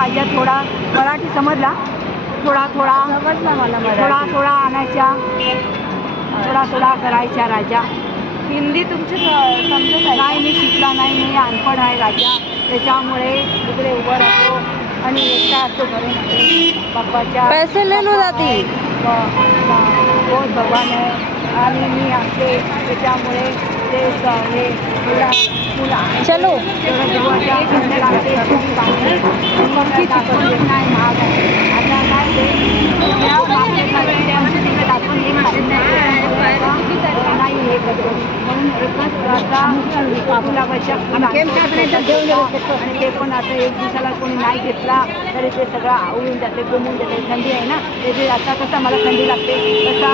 राजा थोडा मराठी समजला, थोडा थोडा समजला मला थोडा थोडा आणायचा, थोडा थोडा करायचा राजा. हिंदी तुमची समजत आहे? नाही, मी शिकला नाही, मी अनपढ आहे राजा. त्याच्यामुळे इकडे उभं राहतो आणि एकटा असतो घरामध्ये बाप्पाच्या. पैसे ले लो दादी. बहुत भगवान आहे आणि मी असते त्याच्यामुळे ते हे फुला चलो. देवाच्या लागते दाखवून देत नाही, महाग आहे. आता काय ते तिकडे दाखवून देत नाही हे करतो म्हणून एकच आता गुलाबाच्या आणि ते पण आता एक दिवसाला कोणी नाही घेतला तरी ते सगळं आवळून जाते, गमून जाते. थंडी आहे ना, त्याचे आता कसं मला थंडी लागते तसा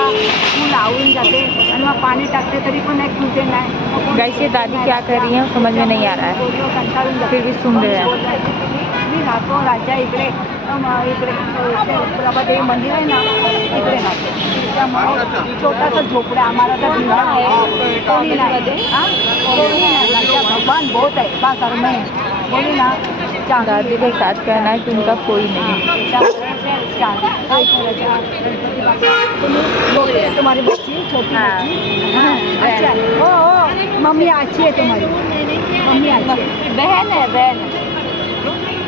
फूल आवळून जाते आणि मग पाणी टाकते तरी पण एक फुलते नाही. गाइस ये दादी क्या कर रही है समझ में नहीं आ रहा है, कंटाळून जाते. फिर भी सुन रहे हैं. मी राहतो राजा इकडे प्रभादेवी मंदिर आहे ना, इकडे राहतो. त्याच्यामुळे छोटासा झोपडा आम्हाला तर कोणी नाही. कोणी नाही, राजा भगवान बहुत आहे बस. और मैं बोली ना दादी के साथ कहना है कि उनका कोई नहीं. तुम्हारी बच्ची छोटी हाँ. बच्ची अच्छा है. हो मम्मी अच्छी आहे तुम्हारी, मम्मी अच्छी आहे. बहन है बहन.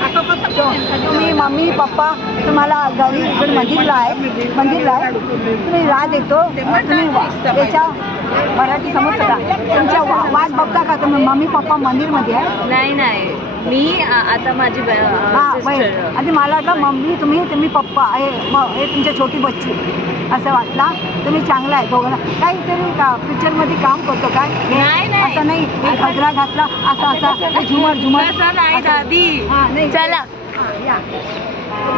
तुम्ही मम्मी पप्पा तुम्हाला घरी इकडे मंदिरला आहे तुम्ही राह देतो. तुम्ही त्याच्या मराठी समजतं का? तुमच्या वाट बघता का तुम्ही? मम्मी पप्पा मंदिरमध्ये आहे. नाही मी आता माझी हां बहीण. आणि मला वाटलं मम्मी तुम्ही पप्पा हे तुमच्या छोटी बच्ची असं वाटला. तुम्ही चांगला आहे दोघांना. काहीतरी का पिक्चरमध्ये काम करतो काय? नाही. असं नाही घागरा घातला असा झुमर नाही दादी. हां नाही चला. हां या